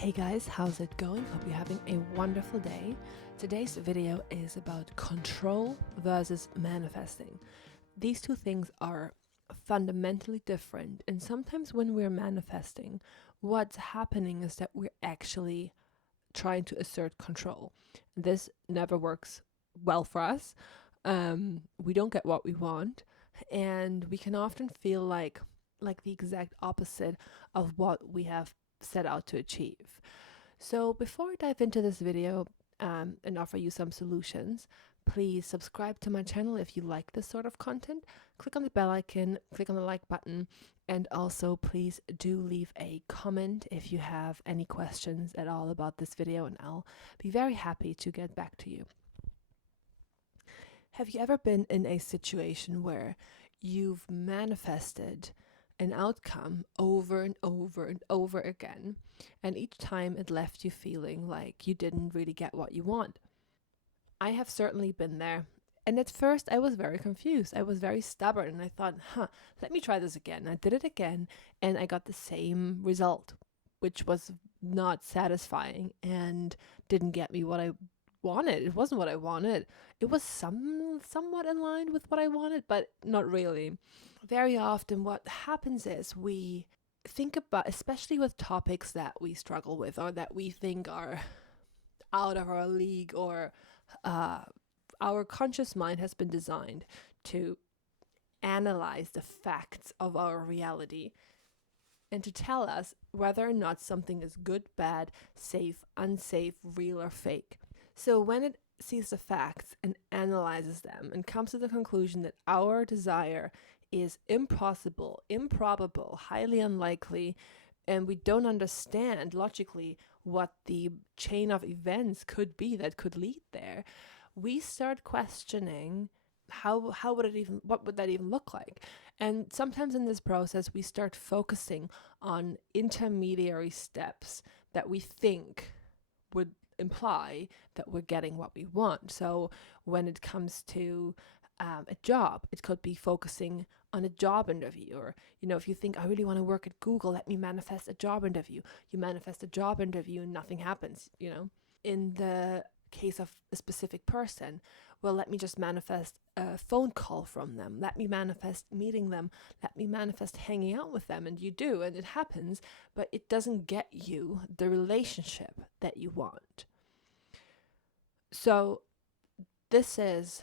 Hey guys, how's it going? Hope you're having a wonderful day. Today's video is about control versus manifesting. These two things are fundamentally different, and sometimes when we're manifesting, what's happening is that we're actually trying to assert control. This never works well for us. We don't get what we want, and we can often feel like the exact opposite of what we have set out to achieve. So before I dive into this video and offer you some solutions, please subscribe to my channel if you like this sort of content. Click on the bell icon, click on the like button, and also please do leave a comment if you have any questions at all about this video, and I'll be very happy to get back to you. Have you ever been in a situation where you've manifested an outcome over and over and over again, and each time it left you feeling like you didn't really get what you want? I have certainly been there. And at first I was very confused. I was very stubborn and I thought, let me try this again. I did it again and I got the same result, which was not satisfying and didn't get me what I wanted. It wasn't what I wanted. It was somewhat in line with what I wanted, but not really. Very often what happens is we think about, especially with topics that we struggle with or that we think are out of our league, or our conscious mind has been designed to analyze the facts of our reality and to tell us whether or not something is good, bad, safe, unsafe, real, or fake. So when it sees the facts and analyzes them and comes to the conclusion that our desire is impossible, improbable, highly unlikely, and we don't understand logically what the chain of events could be that could lead there, we start questioning how would it even, what would that even look like? And sometimes in this process we start focusing on intermediary steps that we think would imply that we're getting what we want. So when it comes to a job, it could be focusing on a job interview, or if you think, I really want to work at Google, let me manifest a job interview. You manifest a job interview and nothing happens. In the case of a specific person, well, let me just manifest a phone call from them, let me manifest meeting them, let me manifest hanging out with them, and you do, and it happens, but it doesn't get you the relationship that you want. So this is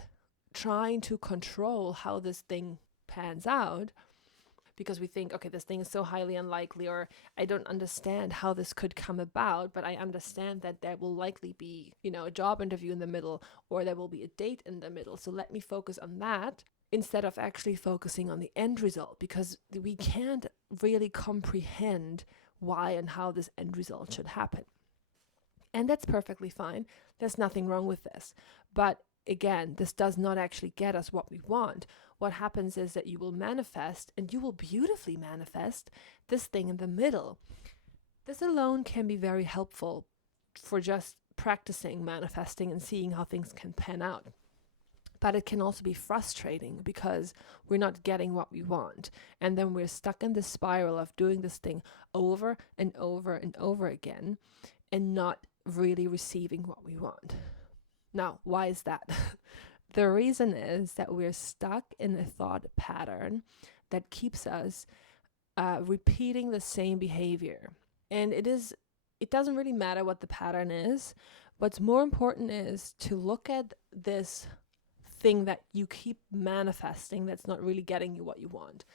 trying to control how this thing pans out, because we think, okay, this thing is so highly unlikely, or I don't understand how this could come about, but I understand that there will likely be, a job interview in the middle, or there will be a date in the middle. So let me focus on that instead of actually focusing on the end result, because we can't really comprehend why and how this end result should happen. And that's perfectly fine. There's nothing wrong with this. But again, this does not actually get us what we want. What happens is that you will manifest, and you will beautifully manifest, this thing in the middle. This alone can be very helpful for just practicing manifesting and seeing how things can pan out. But it can also be frustrating because we're not getting what we want. And then we're stuck in this spiral of doing this thing over and over and over again and not really receiving what we want. Now, why is that? The reason is that we're stuck in a thought pattern that keeps us repeating the same behavior. And it doesn't really matter what the pattern is. What's more important is to look at this thing that you keep manifesting that's not really getting you what you want,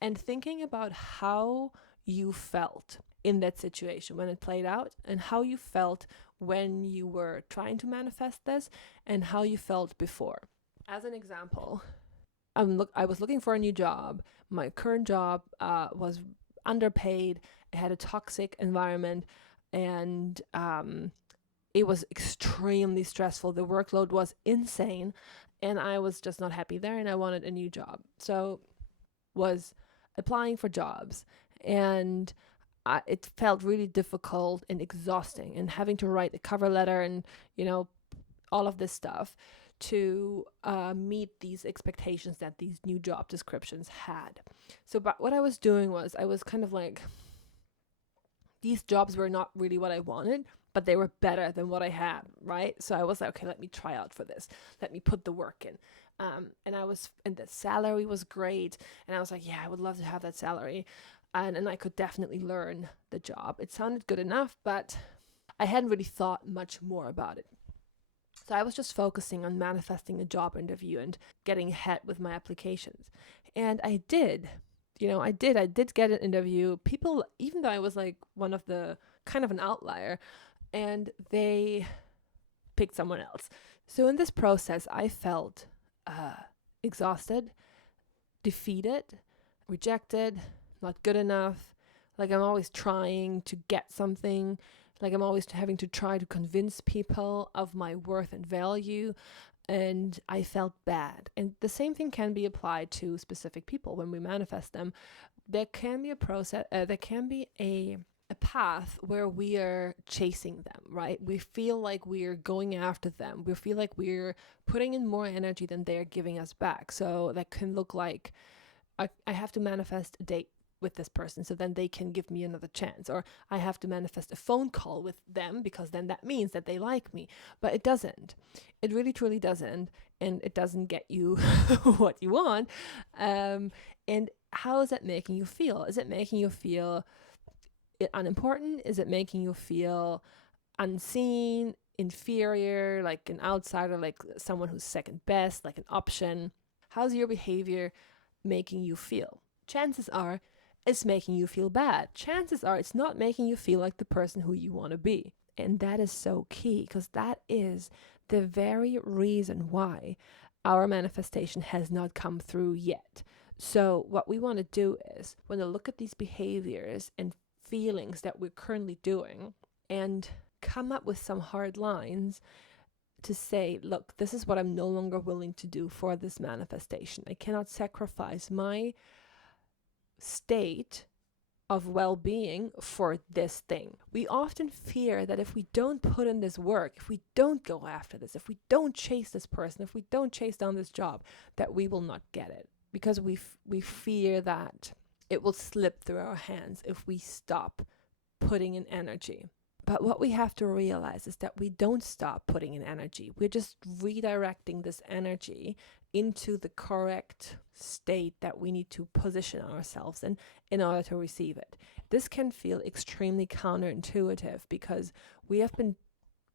and thinking about how you felt in that situation when it played out, and how you felt when you were trying to manifest this, and how you felt before. As an example, I was looking for a new job. My current job was underpaid. It had a toxic environment, and it was extremely stressful. The workload was insane, and I was just not happy there, and I wanted a new job. So was applying for jobs, and it felt really difficult and exhausting, and having to write a cover letter and all of this stuff to meet these expectations that these new job descriptions had. So but what I was doing was I was kind of like These jobs were not really what I wanted, but they were better than what I had, right? So I was like, okay, let me try out for this. Let me put the work in. And the salary was great. And I was like, yeah, I would love to have that salary. And I could definitely learn the job. It sounded good enough, but I hadn't really thought much more about it. So I was just focusing on manifesting a job interview and getting ahead with my applications. And I did. I did get an interview. People, even though I was like one of the kind of an outlier, and they picked someone else. So in this process, I felt exhausted, defeated, rejected, not good enough. Like I'm always trying to get something. Like I'm always having to try to convince people of my worth and value. And I felt bad. And the same thing can be applied to specific people when we manifest them. There can be a process, there can be a path where we are chasing them, right? We feel like we're going after them. We feel like we're putting in more energy than they're giving us back. So that can look like I have to manifest a date with this person so then they can give me another chance, or I have to manifest a phone call with them because then that means that they like me. But it doesn't. It really truly doesn't, and it doesn't get you what you want. And how is that making you feel? Is it making you feel unimportant? Is it making you feel unseen, inferior, like an outsider, like someone who's second best, like an option? How's your behavior making you feel? Chances are it's making you feel bad. Chances are it's not making you feel like the person who you want to be. And that is so key, because that is the very reason why our manifestation has not come through yet. So what we want to do is we want to look at these behaviors and feelings that we're currently doing and come up with some hard lines to say, look, this is what I'm no longer willing to do for this manifestation. I cannot sacrifice my state of well-being for this thing. We often fear that if we don't put in this work, if we don't go after this, if we don't chase this person, if we don't chase down this job, that we will not get it, because we fear that it will slip through our hands if we stop putting in energy. But what we have to realize is that we don't stop putting in energy. We're just redirecting this energy into the correct state that we need to position ourselves in order to receive it. This can feel extremely counterintuitive because we have been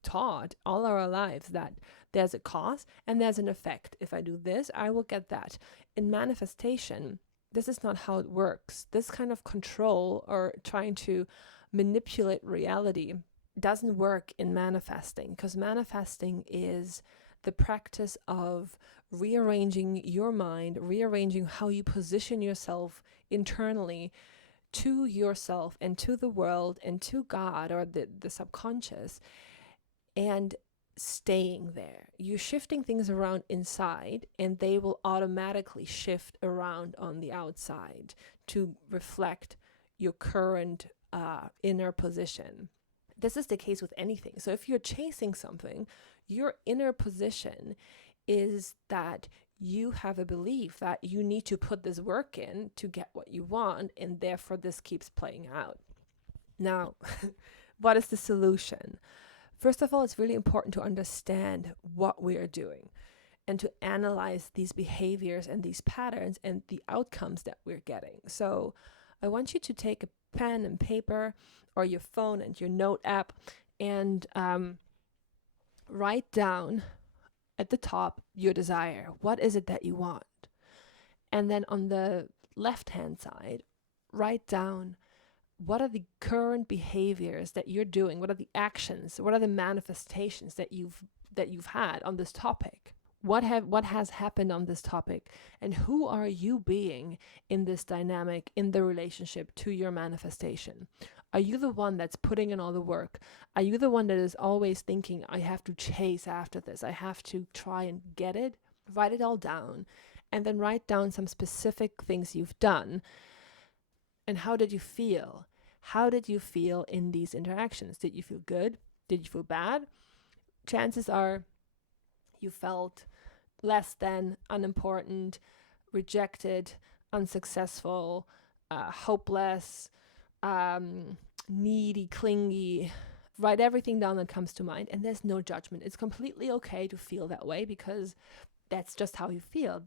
taught all our lives that there's a cause and there's an effect. If I do this, I will get that. In manifestation, this is not how it works. This kind of control or trying to manipulate reality doesn't work in manifesting, because manifesting is the practice of rearranging your mind, rearranging how you position yourself internally to yourself and to the world and to God or the subconscious, and staying there. You're shifting things around inside, and they will automatically shift around on the outside to reflect your current inner position. This is the case with anything. So if you're chasing something, your inner position is that you have a belief that you need to put this work in to get what you want, and therefore this keeps playing out. Now, what is the solution? First of all, it's really important to understand what we are doing and to analyze these behaviors and these patterns and the outcomes that we're getting. So I want you to take a pen and paper or your phone and your note app and write down at the top your desire. What is it that you want? And then on the left-hand side, write down what are the current behaviors that you're doing? What are the actions? What are the manifestations that you've had on this topic? What has happened on this topic? And who are you being in this dynamic, in the relationship to your manifestation? Are you the one that's putting in all the work? Are you the one that is always thinking, I have to chase after this, I have to try and get it? Write it all down, and then write down some specific things you've done. And how did you feel? How did you feel in these interactions? Did you feel good? Did you feel bad? Chances are you felt less than, unimportant, rejected, unsuccessful, hopeless, needy, clingy. Write everything down that comes to mind, and there's no judgment. It's completely okay to feel that way because that's just how you feel.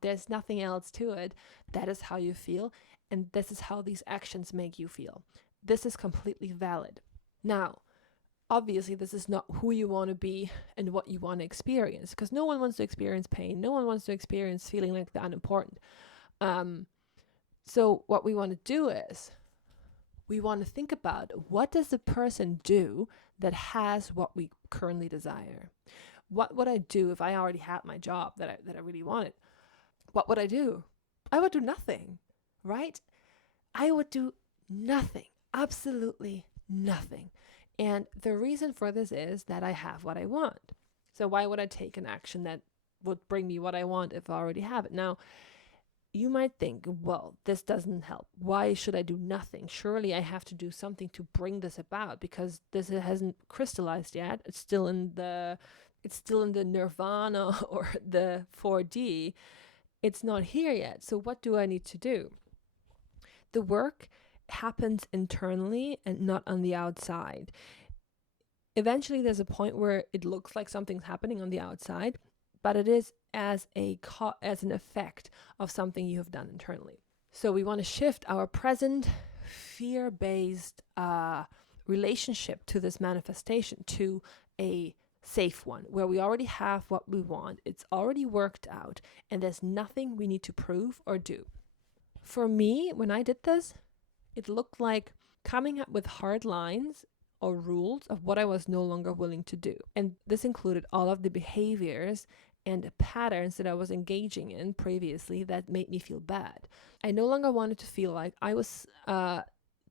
There's nothing else to it. That is how you feel, and this is how these actions make you feel. This is completely valid. Now, obviously, this is not who you want to be and what you want to experience, because no one wants to experience pain. No one wants to experience feeling like they're unimportant. So what we want to do is we want to think about, what does the person do that has what we currently desire? What would I do if I already had my job that I really wanted? What would I do? I would do nothing, right? I would do nothing, absolutely nothing. And the reason for this is that I have what I want. So why would I take an action that would bring me what I want if I already have it? Now, you might think, well, this doesn't help. Why should I do nothing? Surely I have to do something to bring this about, because this hasn't crystallized yet. It's still in the nirvana or the 4D. It's not here yet. So what do I need to do? The work happens internally and not on the outside. Eventually, there's a point where it looks like something's happening on the outside, but it is as an effect of something you have done internally. So we want to shift our present fear-based relationship to this manifestation to a safe one, where we already have what we want. It's already worked out, and there's nothing we need to prove or do. For me, when I did this, it looked like coming up with hard lines or rules of what I was no longer willing to do. And this included all of the behaviors and patterns that I was engaging in previously that made me feel bad. I no longer wanted to feel like I was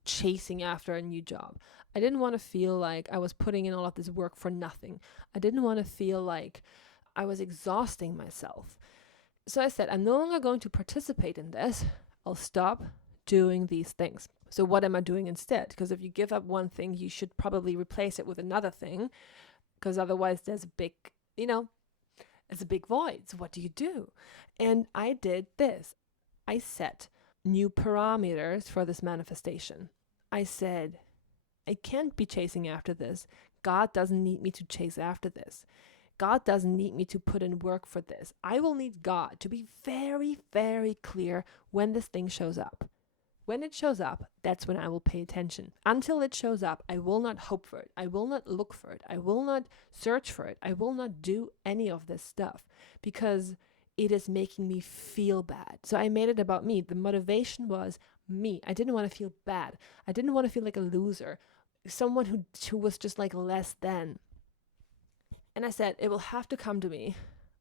chasing after a new job. I didn't want to feel like I was putting in all of this work for nothing. I didn't want to feel like I was exhausting myself. So I said, I'm no longer going to participate in this. I'll stop doing these things. So what am I doing instead? Because if you give up one thing, you should probably replace it with another thing, because otherwise there's a big, it's a big void. So what do you do? And I did this. I set new parameters for this manifestation. I said, I can't be chasing after this. God doesn't need me to chase after this. God doesn't need me to put in work for this. I will need God to be very, very clear when this thing shows up. When it shows up, that's when I will pay attention. Until it shows up, I will not hope for it. I will not look for it. I will not search for it. I will not do any of this stuff, because it is making me feel bad. So I made it about me. The motivation was me. I didn't want to feel bad. I didn't want to feel like a loser, someone who was just like less than. And I said, it will have to come to me.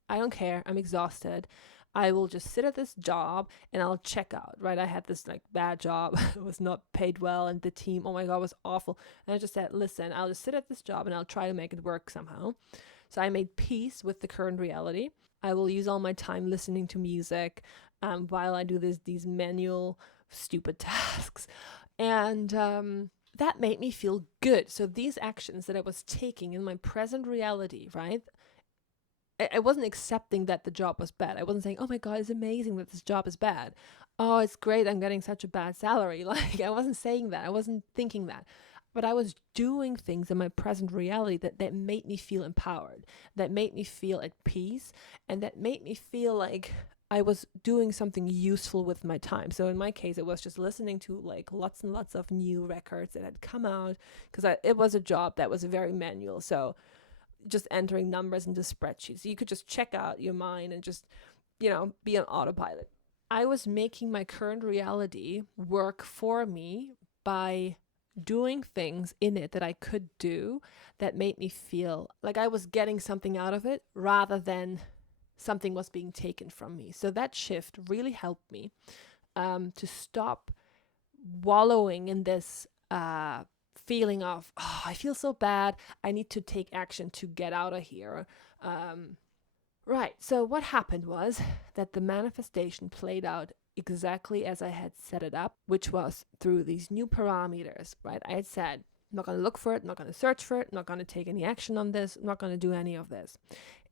I don't care. I'm exhausted. I will just sit at this job and I'll check out, right? I had this like bad job. It was not paid well, and the team, oh my God, was awful. And I just said, listen, I'll just sit at this job and I'll try to make it work somehow. So I made peace with the current reality. I will use all my time listening to music while I do these manual stupid tasks. And that made me feel good. So these actions that I was taking in my present reality, right? I wasn't accepting that the job was bad. I wasn't saying, oh my God, it's amazing that this job is bad. Oh, it's great, I'm getting such a bad salary. Like, I wasn't saying that. I wasn't thinking that. But I was doing things in my present reality that made me feel empowered, that made me feel at peace, and that made me feel like I was doing something useful with my time. So in my case, it was just listening to like lots and lots of new records that had come out, because it was a job that was very manual. So just entering numbers into spreadsheets. You could just check out your mind and just, be on autopilot. I was making my current reality work for me by doing things in it that I could do that made me feel like I was getting something out of it rather than something was being taken from me. So that shift really helped me to stop wallowing in this feeling of, oh, I feel so bad, I need to take action to get out of here. Right, so what happened was that the manifestation played out exactly as I had set it up, which was through these new parameters, right? I had said, I'm not going to look for it, I'm not going to search for it, I'm not going to take any action on this, I'm not going to do any of this.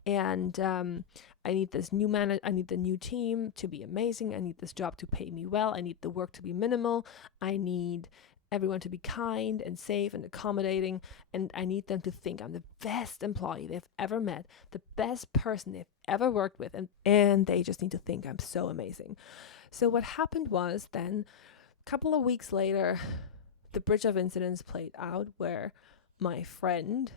And I need this I need the new team to be amazing, I need this job to pay me well, I need the work to be minimal, I need everyone to be kind and safe and accommodating, and I need them to think I'm the best employee they've ever met, the best person they've ever worked with, and they just need to think I'm so amazing. So what happened was then, a couple of weeks later, the bridge of incidents played out where my friend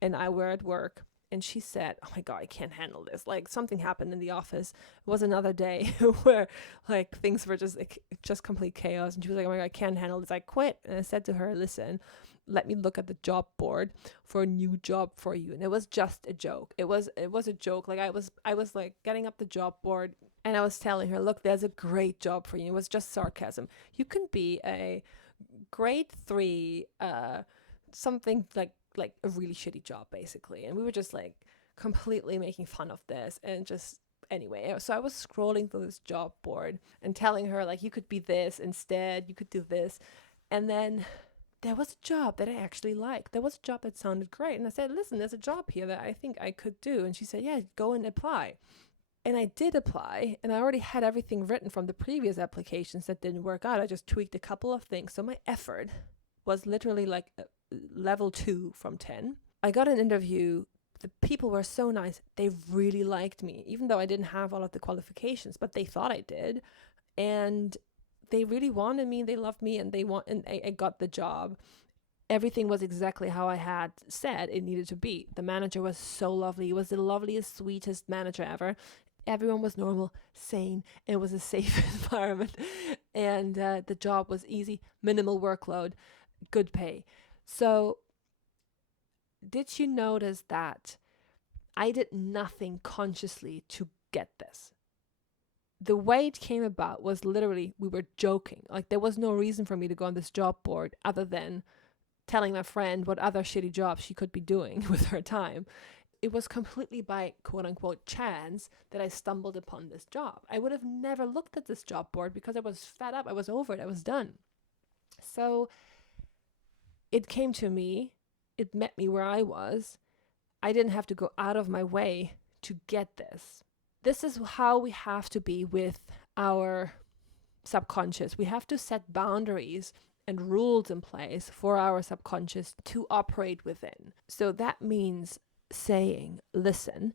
and I were at work, and she said, "Oh my God, I can't handle this." Like, something happened in the office. It was another day where like things were just complete chaos. And she was like, "Oh my God, I can't handle this. I quit." And I said to her, "Listen, let me look at the job board for a new job for you." And it was just a joke. It was a joke. Like, I was like getting up the job board, and I was telling her, "Look, there's a great job for you." It was just sarcasm. You can be a grade 3 something like a really shitty job, basically. And we were just like completely making fun of this. And just anyway, so I was scrolling through this job board and telling her, like, you could be this instead, you could do this. And then there was a job that I actually liked. There was a job that sounded great, and I said, "Listen, there's a job here that I think I could do." And she said, "Yeah, go and apply." And I did apply, and I already had everything written from the previous applications that didn't work out. I just tweaked a couple of things. So my effort was literally like level 2 from 10. I got an interview. The people were so nice. They really liked me, even though I didn't have all of the qualifications, but they thought I did. And they really wanted me. They loved me, and I got the job. Everything was exactly how I had said it needed to be. The manager was so lovely. He was the loveliest, sweetest manager ever. Everyone was normal, sane, and it was a safe environment. And the job was easy, minimal workload, good pay. So did you notice that I did nothing consciously to get this? The way it came about was literally, we were joking. Like, there was no reason for me to go on this job board other than telling my friend what other shitty jobs she could be doing with her time. It was completely by quote unquote chance that I stumbled upon this job. I would have never looked at this job board because I was fed up. I was over it. I was done. So it came to me. It met me where I was. I didn't have to go out of my way to get this. This is how we have to be with our subconscious. We have to set boundaries and rules in place for our subconscious to operate within. So that means saying, "Listen,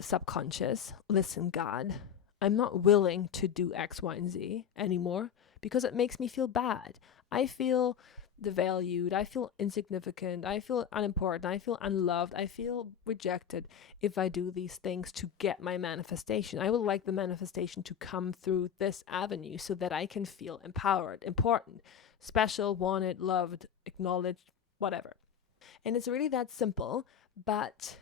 subconscious, listen, God, I'm not willing to do X, Y, and Z anymore because it makes me feel bad. I feel devalued. I feel insignificant. I feel unimportant. I feel unloved. I feel rejected if I do these things to get my manifestation. I would like the manifestation to come through this avenue so that I can feel empowered, important, special, wanted, loved, acknowledged, whatever." And it's really that simple, but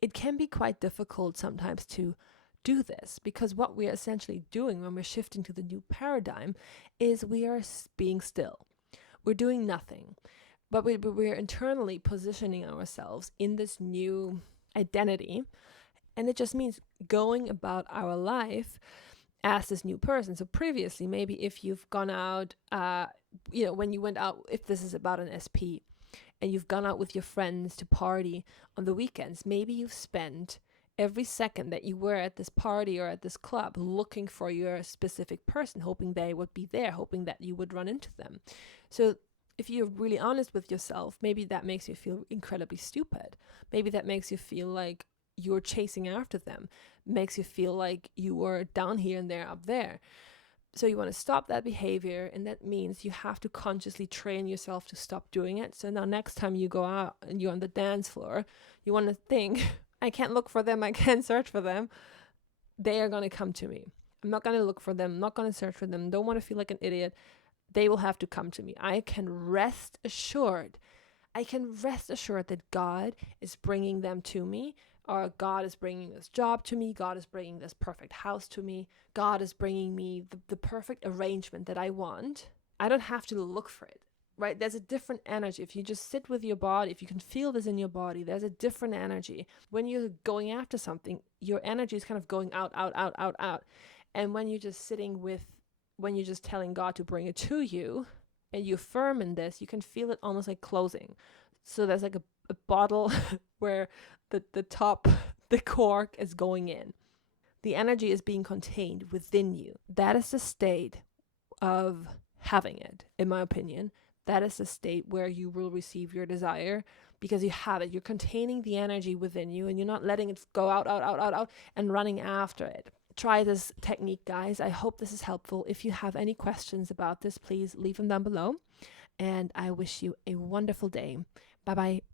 it can be quite difficult sometimes to do this, because what we are essentially doing when we're shifting to the new paradigm is we are being still. We're doing nothing, but we're internally positioning ourselves in this new identity. And it just means going about our life as this new person. So previously, maybe if you've gone out, when you went out, if this is about an SP, and you've gone out with your friends to party on the weekends, maybe you've spent every second that you were at this party or at this club looking for your specific person, hoping they would be there, hoping that you would run into them. So if you're really honest with yourself, maybe that makes you feel incredibly stupid. Maybe that makes you feel like you're chasing after them, makes you feel like you were down here and they're up there. So you want to stop that behavior, and that means you have to consciously train yourself to stop doing it. So now next time you go out and you're on the dance floor, you want to think, "I can't look for them, I can't search for them. They are going to come to me. I'm not going to look for them, I'm not going to search for them, don't want to feel like an idiot. They will have to come to me." I can rest assured that God is bringing them to me, or God is bringing this job to me, God is bringing this perfect house to me, God is bringing me the perfect arrangement that I want. I don't have to look for it, right? There's a different energy. If you just sit with your body, if you can feel this in your body, there's a different energy. When you're going after something, your energy is kind of going out, out, out, out, out. And when you're just when you're just telling God to bring it to you, and you're firm in this, you can feel it almost like closing. So there's like a bottle where the top, the cork is going in. The energy is being contained within you. That is the state of having it, in my opinion. That is the state where you will receive your desire because you have it. You're containing the energy within you and you're not letting it go out, out, out, out, out and running after it. Try this technique, guys. I hope this is helpful. If you have any questions about this, please leave them down below. And I wish you a wonderful day. Bye bye.